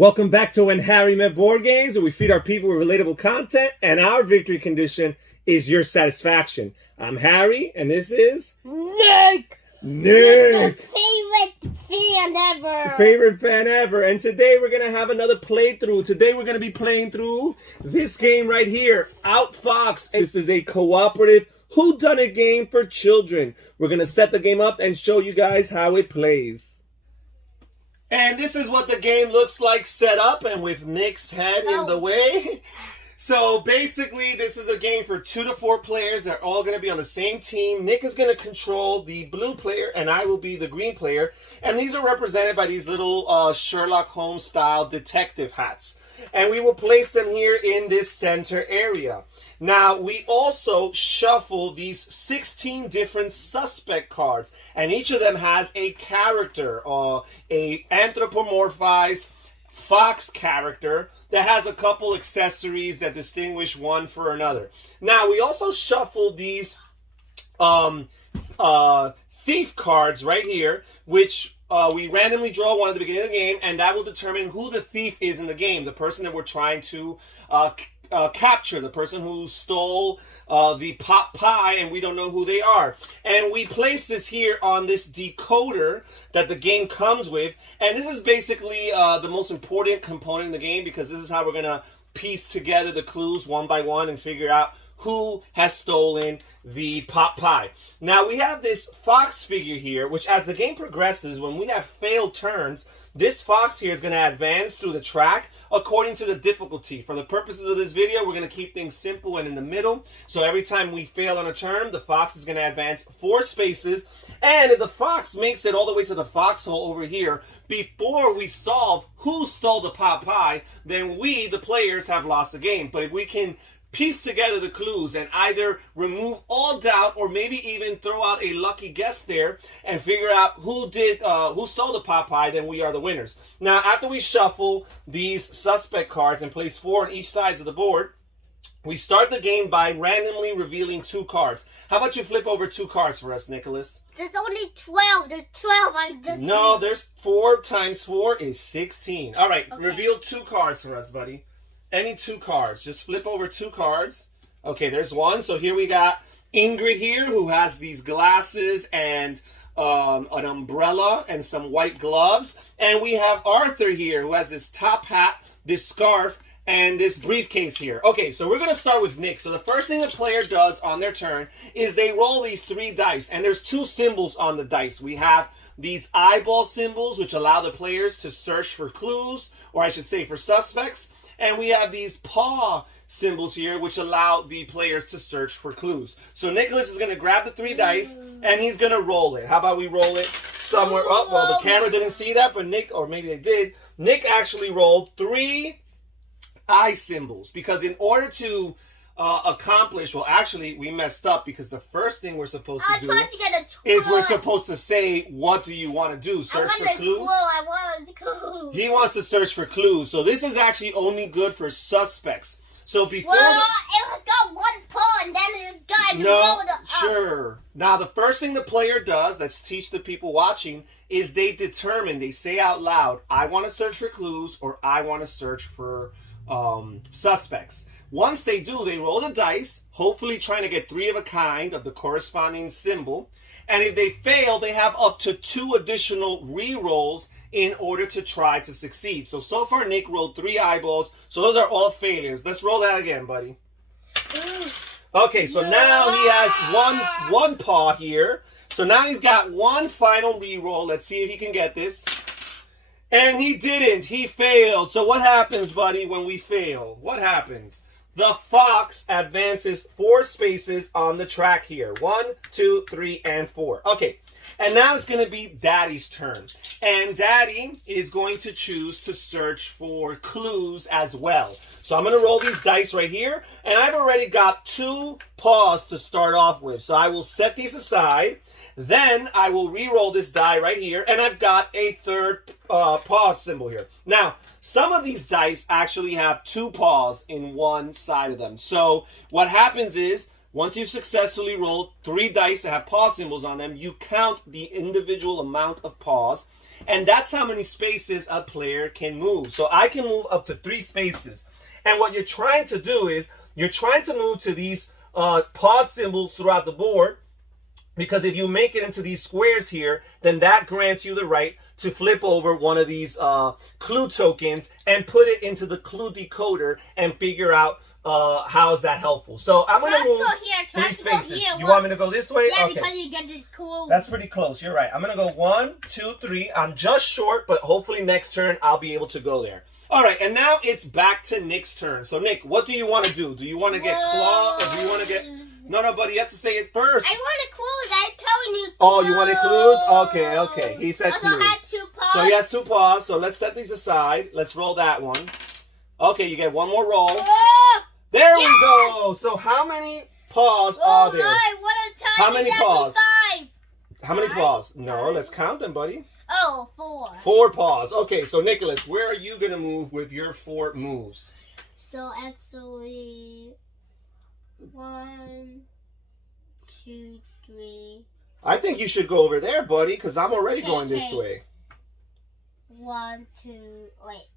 Welcome back to When Harry Met Board Games, where we feed our people with relatable content, and our victory condition is your satisfaction. I'm Harry, and this is... Nick! Nick! Favorite fan ever! Favorite fan ever. And today we're going to have another playthrough. Today we're going to be playing through this game right here, Outfoxed. This is a cooperative whodunit game for children. We're going to set the game up and show you guys how it plays. And this is what the game looks like set up, and with Nick's head in the way. So basically, this is a game for 2 to 4 players. They're all going to be on the same team. Nick is going to control the blue player, and I will be the green player. And these are represented by these little Sherlock Holmes style detective hats. And we will place them here in this center area. Now, we also shuffle these 16 different suspect cards, and each of them has a character, a anthropomorphized fox character that has a couple accessories that distinguish one for another. Now, we also shuffle these thief cards right here, which we randomly draw one at the beginning of the game, and that will determine who the thief is in the game, the person that we're trying to capture, the person who stole the pot pie, and we don't know who they are. And we place this here on this decoder that the game comes with, and this is basically the most important component in the game, because this is how we're going to piece together the clues one by one and figure out who has stolen the pot pie. Now, we have this fox figure here, which as the game progresses, when we have failed turns, this fox here is going to advance through the track according to the difficulty. For the purposes of this video, we're going to keep things simple and in the middle. So every time we fail on a turn, the fox is going to advance 4 spaces. And if the fox makes it all the way to the foxhole over here before we solve who stole the pot pie, then we, the players, have lost the game. But if we can piece together the clues and either remove all doubt or maybe even throw out a lucky guess there and figure out who stole the pot pie, then we are the winners. Now, after we shuffle these suspect cards and place 4 on each side of the board, we start the game by randomly revealing 2 cards. How about you flip over 2 cards for us, Nicholas? There's only 12. There's 12. No, there's 4 times 4 is 16. All right, okay. Reveal 2 cards for us, buddy. Any 2 cards. Just flip over 2 cards. Okay, there's one. So here we got Ingrid here, who has these glasses and an umbrella and some white gloves. And we have Arthur here, who has this top hat, this scarf, and this briefcase here. Okay, so we're going to start with Nick. So the first thing the player does on their turn is they roll these 3 dice. And there's 2 symbols on the dice. We have these eyeball symbols, which allow the players to search for clues, or I should say for suspects. And we have these paw symbols here, which allow the players to search for clues. So Nicholas is going to grab the 3 dice, and he's going to roll it. How about we roll it somewhere up? Well, the camera didn't see that, but Nick, or maybe they did, Nick actually rolled 3 eye symbols. Because in order to accomplish, well, actually, we messed up, because the first thing we're supposed to do is we're supposed to say, what do you want to do? Search for clues? I want a clue. He wants to search for clues. So this is actually only good for suspects. So before it got 1 paw, and then it got in the middle of the sure. Now, the first thing the player does, let's teach the people watching, is they say out loud, I want to search for clues, or I want to search for suspects. Once they do, they roll the dice, hopefully trying to get 3 of a kind of the corresponding symbol. And if they fail, they have up to 2 additional re-rolls in order to try to succeed. So far, Nick rolled 3 eyeballs. So those are all failures. Let's roll that again, buddy. Okay, so now he has one paw here. So now he's got 1 final re-roll. Let's see if he can get this. And he didn't. He failed. So what happens, buddy, when we fail? What happens? The fox advances 4 spaces on the track here. 1, 2, 3, and 4. Okay, and now it's going to be Daddy's turn. And Daddy is going to choose to search for clues as well. So I'm going to roll these dice right here. And I've already got 2 paws to start off with. So I will set these aside. Then I will re-roll this die right here, and I've got a 3rd paw symbol here. Now, some of these dice actually have 2 paws in one side of them. So what happens is, once you've successfully rolled 3 dice that have paw symbols on them, you count the individual amount of paws, And that's how many spaces a player can move. So I can move up to 3 spaces. And what you're trying to do is you're trying to move to these pause symbols throughout the board, because if you make it into these squares here, then that grants you the right to flip over one of these clue tokens and put it into the clue decoder and figure out how is that helpful. So I'm going to move here, 3 spaces. You want me to go this way? Yeah, okay. Because you get this clue. That's pretty close. You're right. I'm going to go 1, 2, 3. I'm just short, but hopefully next turn I'll be able to go there. All right, and now it's back to Nick's turn. So, Nick, what do you want to do? Do you want to get claw, or do you want to get... No, buddy, you have to say it first. I want clues. I'm telling you clues. Oh, you wanted clues? Okay, okay. He said also clues. Has 2 paws. So he has 2 paws. So let's set these aside. Let's roll that one. Okay, you get 1 more roll. Oh, there we go. So how many paws are there? My, what a time. How many paws? 5. How many 5, paws? No, 5. let's count them, buddy. Oh, 4. 4 paws. Okay, so Nicholas, where are you going to move with your 4 moves? So actually, 1, 2, 3. I think you should go over there, buddy, because I'm already going this way. 1, 2, wait.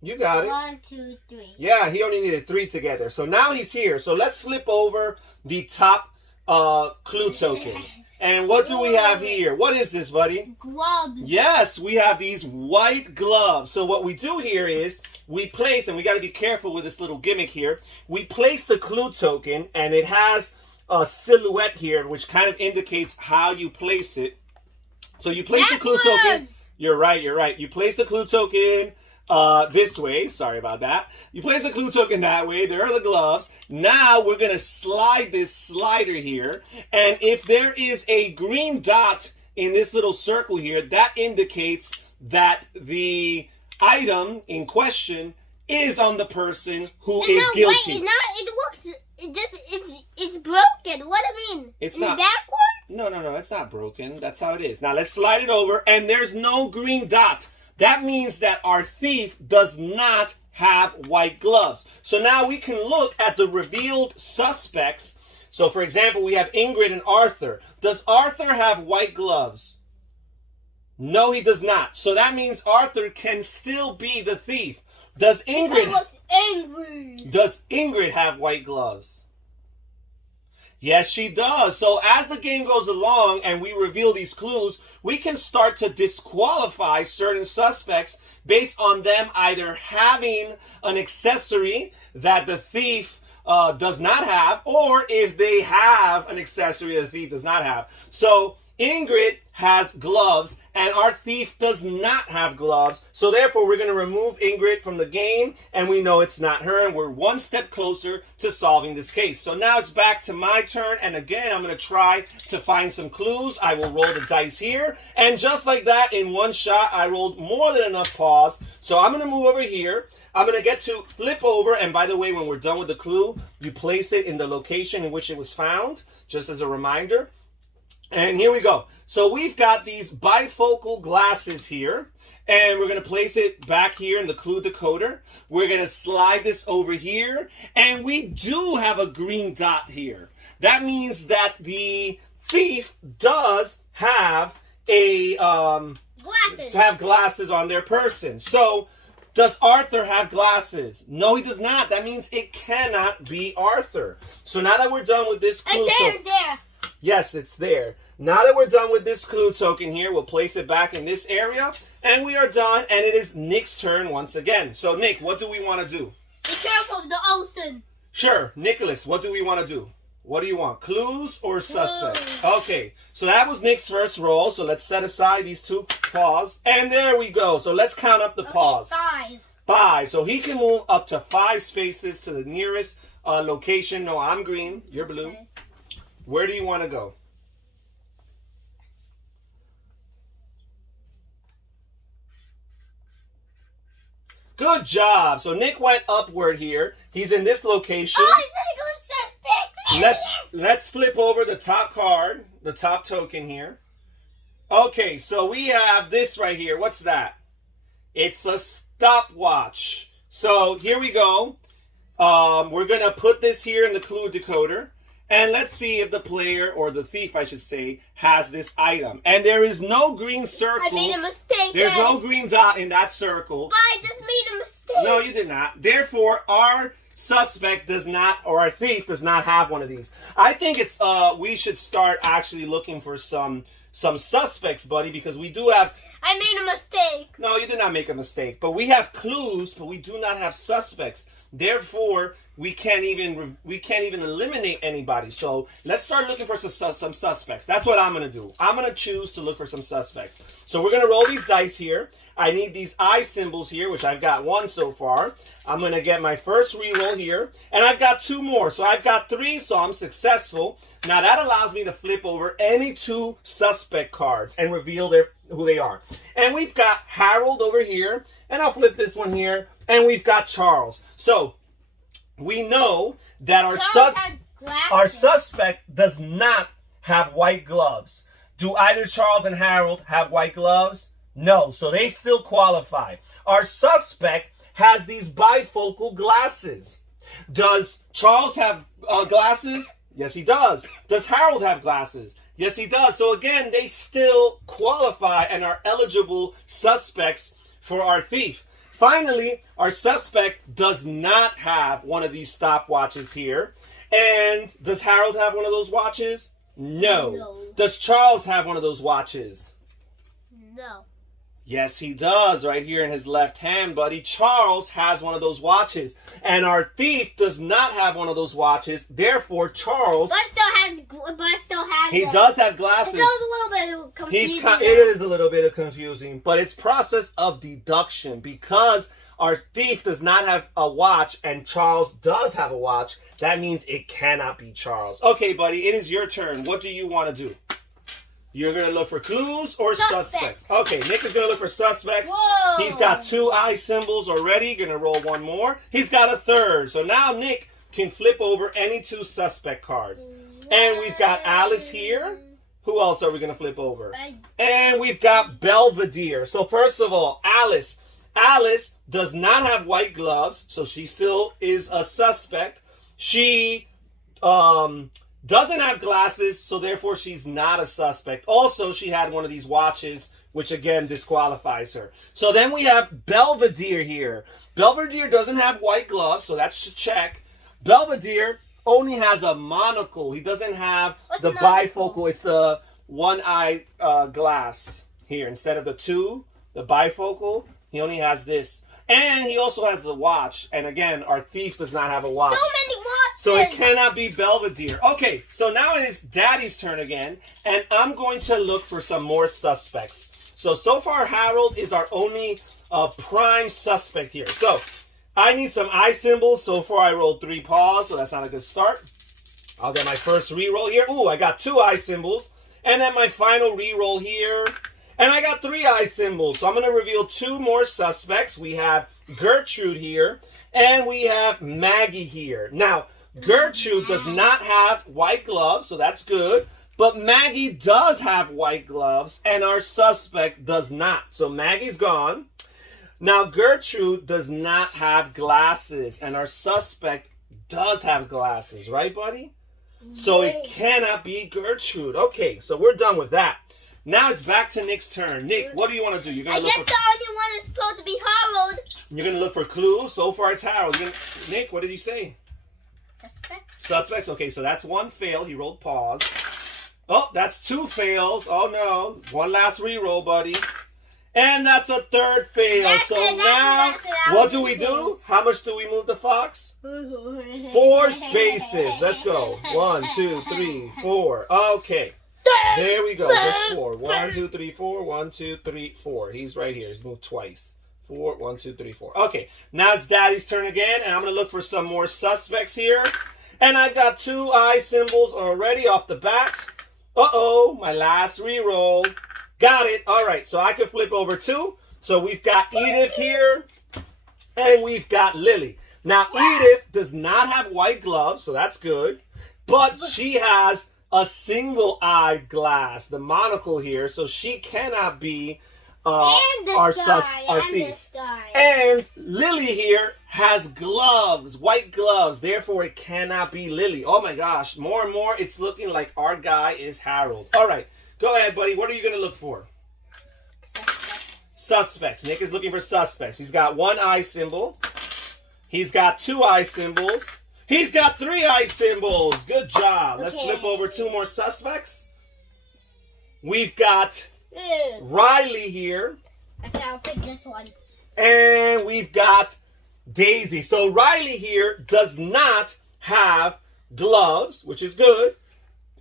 You got it. 1, 2, 3. Yeah, he only needed 3 together. So now he's here. So let's flip over the top clue token. And what do we have here? What is this, buddy? Gloves. Yes, we have these white gloves. So what we do here is we place, and we got to be careful with this little gimmick here. We place the clue token, and it has a silhouette here, which kind of indicates how you place it. So you place the clue token. You're right, you're right. You place the clue token this way. Sorry about that. You place the clue token that way. There are the gloves. Now we're going to slide this slider here. And if there is a green dot in this little circle here, that indicates that the item in question is on the person who is guilty. Wait, it works. It's broken. What do you mean? It's not backwards? No, it's not broken. That's how it is. Now let's slide it over, and there's no green dot. That means that our thief does not have white gloves. So now we can look at the revealed suspects. So for example, we have Ingrid and Arthur. Does Arthur have white gloves? No, he does not. So that means Arthur can still be the thief. Does Ingrid have white gloves? Yes, she does. So as the game goes along and we reveal these clues, we can start to disqualify certain suspects based on them either having an accessory that the thief does not have, or if they have an accessory that the thief does not have. So Ingrid has gloves and our thief does not have gloves. So therefore we're going to remove Ingrid from the game, and we know it's not her, and we're 1 step closer to solving this case. So now it's back to my turn, and again I'm going to try to find some clues. I will roll the dice here, and just like that, in 1 shot I rolled more than enough paws. So I'm going to move over here. I'm going to get to flip over, and by the way, when we're done with the clue, you place it in the location in which it was found, just as a reminder. And here we go. So we've got these bifocal glasses here, and we're going to place it back here in the clue decoder. We're going to slide this over here, and we do have a green dot here. That means that the thief does have glasses on their person. So does Arthur have glasses? No, he does not. That means it cannot be Arthur. So now that we're done with this clue, there. Yes, it's there. Now that we're done with this clue token here, we'll place it back in this area, and we are done, and it is Nick's turn once again. So, Nick, what do we want to do? Be careful of the ocean. Sure. Nicholas, what do we want to do? What do you want, clues or suspects? Okay, so that was Nick's first roll, so let's set aside these 2 paws, and there we go. So let's count up the paws. 5. 5. So he can move up to 5 spaces to the nearest location. No, I'm green. You're blue. Okay. Where do you want to go? Good job. So Nick went upward here. He's in this location. Oh, he's gonna go suspect. Let's flip over the top card, the top token here. Okay, so we have this right here. What's that? It's a stopwatch. So here we go. We're gonna put this here in the clue decoder, And let's see if the player, or the thief, I should say, has this item. And there is no green circle. I made a mistake. There's no green dot in that circle. But I just made a mistake. No, you did not. Therefore, our suspect does not, or our thief does not have one of these. I think it's we should start actually looking for some suspects, buddy, because we do have. I made a mistake. No, you did not make a mistake. But we have clues, but we do not have suspects. Therefore, we can't even eliminate anybody. So let's start looking for some suspects. That's what I'm gonna do. I'm gonna choose to look for some suspects. So we're gonna roll these dice here. I need these eye symbols here, which I've got one so far. I'm gonna get my first reroll here, and I've got 2 more. So I've got 3, so I'm successful. Now that allows me to flip over any 2 suspect cards and reveal who they are. And we've got Harold over here, and I'll flip this one here, and we've got Charles. So we know that our suspect does not have white gloves. Do either Charles and Harold have white gloves? No, so they still qualify. Our suspect has these bifocal glasses. Does Charles have glasses? Yes, he does. Does Harold have glasses? Yes, he does. So again, they still qualify and are eligible suspects for our thief. Finally, our suspect does not have one of these stopwatches here. And does Harold have one of those watches? No. Does Charles have one of those watches? No. Yes, he does, right here in his left hand, buddy. Charles has one of those watches. And our thief does not have one of those watches. Therefore, Charles... But still has he does have glasses. It's a little bit confusing. It is a little bit confusing, but it's process of deduction. Because our thief does not have a watch and Charles does have a watch, that means it cannot be Charles. Okay, buddy, it is your turn. What do you want to do? You're going to look for clues or suspects? Okay, Nick is going to look for suspects. Whoa. He's got 2 eye symbols already. Going to roll 1 more. He's got a 3rd. So now Nick can flip over any 2 suspect cards. And we've got Alice here. Who else are we going to flip over? And we've got Belvedere. So first of all, Alice. Alice does not have white gloves, so she still is a suspect. She doesn't have glasses, so therefore she's not a suspect. Also, she had one of these watches, which again disqualifies her. So then we have Belvedere here. Belvedere doesn't have white gloves, so that's a check. Belvedere only has a monocle. He doesn't have the bifocal. It's the one-eye glass here. Instead of the 2, the bifocal, he only has this. And he also has the watch. And again, our thief does not have a watch. So many watches. So it cannot be Belvedere. Okay, so now it is Daddy's turn again. And I'm going to look for some more suspects. So far, Harold is our only prime suspect here. So I need some eye symbols. So far, I rolled 3 paws. So that's not a good start. I'll get my first reroll here. Ooh, I got 2 eye symbols. And then my final reroll here. And I got 3 eye symbols. So I'm going to reveal 2 more suspects. We have Gertrude here. And we have Maggie here. Now, Gertrude does not have white gloves. So that's good. But Maggie does have white gloves. And our suspect does not. So Maggie's gone. Now, Gertrude does not have glasses. And our suspect does have glasses. Right, buddy? So it cannot be Gertrude. Okay, so we're done with that. Now it's back to Nick's turn. Nick, what do you want to do? You're gonna I guess the only one is supposed to be Harold. You're going to look for clues. So far it's Harold. Nick, what did you say? Suspects. Suspects. Okay, so that's 1 fail. He rolled pause. Oh, that's 2 fails. Oh, no. 1 last reroll, buddy. And that's a 3rd fail. What do we do? How much do we move the fox? 4 spaces. Let's go. 1, 2, 3, 4. Okay. There we go. Just 4. 1, 2, 3, 4. 1, 2, 3, 4. He's right here. He's moved twice. 4. 1, 2, 3, 4. Okay. Now it's Daddy's turn again, and I'm going to look for some more suspects here. And I've got 2 eye symbols already off the bat. Uh-oh. My last reroll. Got it. All right. So I can flip over 2. So we've got Edith here, and we've got Lily. Now, Edith does not have white gloves, so that's good. But she has a single-eyed glass, the monocle here, so she cannot be and this our guy, our and thief. this guy. And Lily here has gloves, white gloves. Therefore, it cannot be Lily. Oh my gosh. More and more, it's looking like our guy is Harold. All right. Go ahead, buddy. What are you going to look for? Suspects. Nick is looking for suspects. He's got one eye symbol. He's got two eye symbols. He's got three eye symbols. Good job. Let's flip over two more suspects. We've got Riley here. I'll pick this one. And we've got Daisy. So Riley here does not have gloves, which is good.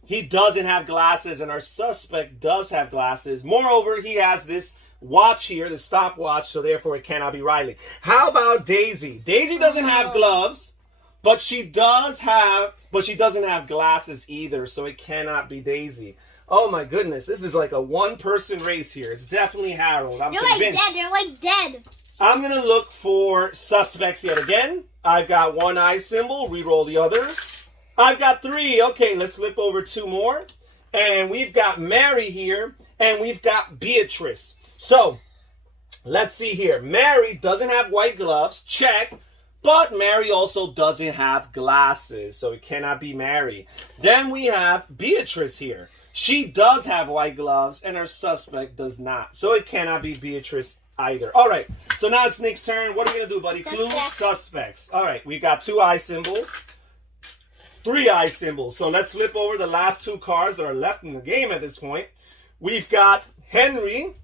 He doesn't have glasses, and our suspect does have glasses. Moreover, he has this watch here, the stopwatch, so therefore it cannot be Riley. How about Daisy? Daisy doesn't have gloves, but she doesn't have glasses either, so it cannot be Daisy. Oh my goodness, this is like a one-person race here. It's definitely Harold. I'm convinced. They're like dead. I'm going to look for suspects yet again. I've got one eye symbol. Reroll the others. I've got three. Okay, let's flip over two more. And we've got Mary here. And we've got Beatrice. So, let's see here. Mary doesn't have white gloves. Check. But Mary also doesn't have glasses. So, it cannot be Mary. Then we have Beatrice here. She does have white gloves. And her suspect does not. So, it cannot be Beatrice either. All right. So, now it's Nick's turn. What are we going to do, buddy? Clues, suspects. All right. We got two eye symbols. Three eye symbols. So let's flip over the last two cards that are left in the game at this point. We've got Henry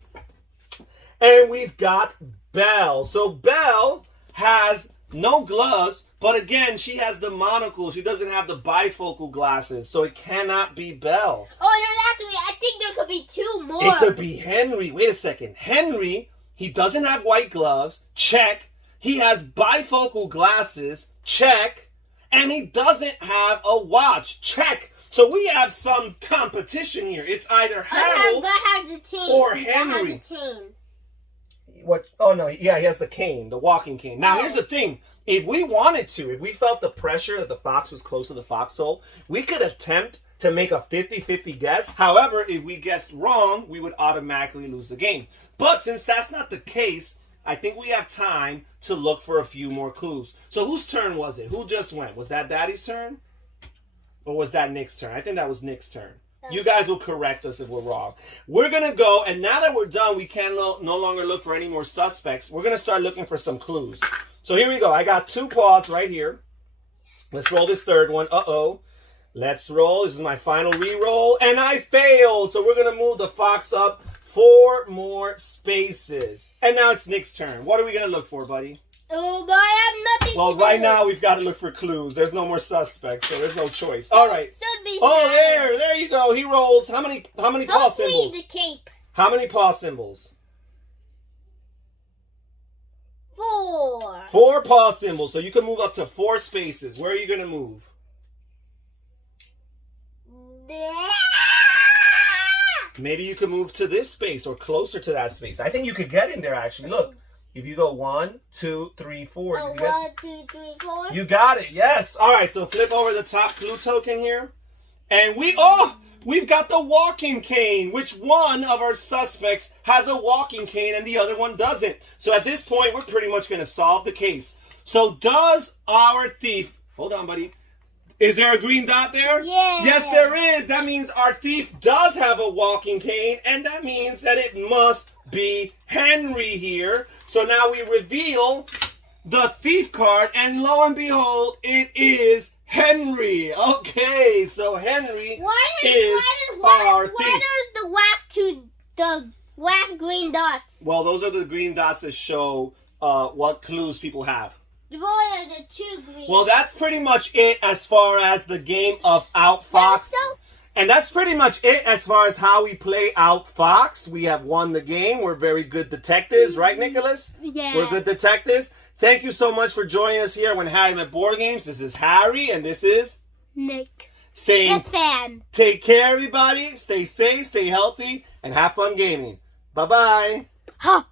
and we've got Belle. So Belle has no gloves, but again, she has the monocle. She doesn't have the bifocal glasses, so it cannot be Belle. Oh, there's actually, I think there could be two more. It could be Henry. Wait a second. Henry, he doesn't have white gloves. Check. He has bifocal glasses. Check. And he doesn't have a watch. Check. So we have some competition here. It's either Harold or Henry. What? Oh, no. Yeah, he has the cane, the walking cane. Now, here's the thing. If we wanted to, if we felt the pressure that the fox was close to the foxhole, we could attempt to make a 50-50 guess. However, if we guessed wrong, we would automatically lose the game. But since that's not the case, I think we have time to look for a few more clues. So whose turn was it? Who just went? Was that Daddy's turn? Or was that Nick's turn? I think that was Nick's turn. You guys will correct us if we're wrong. We're going to go, and now that we're done, we can no longer look for any more suspects. We're going to start looking for some clues. So here we go. I got two paws right here. Let's roll this third one. Uh-oh. Let's roll. This is my final re-roll, and I failed. So we're going to move the fox up 4 more spaces. And now it's Nick's turn. What are we going to look for, buddy? Oh, but I have nothing Well, to do. right now we've got to look for clues. There's no more suspects, so there's no choice. All right. Should be there you go. He rolls. How many paw symbols? the cape. How many paw symbols? 4. 4 paw symbols. So you can move up to 4 spaces. Where are you going to move? Maybe you could move to this space or closer to that space. I think you could get in there, actually. Look, if you go 1, 2, 3, 4. Oh, 1, 2, 3, 4. You got it. Yes. All right. So flip over the top clue token here. And we've got the walking cane. Which one of our suspects has a walking cane and the other one doesn't? So at this point, we're pretty much going to solve the case. So does our thief... Hold on, buddy. Is there a green dot there? Yeah. Yes, there is. That means our thief does have a walking cane, and that means that it must be Henry here. So now we reveal the thief card, and lo and behold, it is Henry. Okay, so Henry is our thief. Why there's the last green dots? Well, those are the green dots that show what clues people have. What are the 2 green? Well, that's pretty much it as far as the game of Outfoxed. And that's pretty much it as far as how we play Outfoxed. We have won the game. We're very good detectives, right, Nicholas? Yeah. We're good detectives. Thank you so much for joining us here when Harry met Board Games. This is Harry, and this is Nick. Saying, That's fan. Take care, everybody. Stay safe, stay healthy, and have fun gaming. Bye-bye. Huh.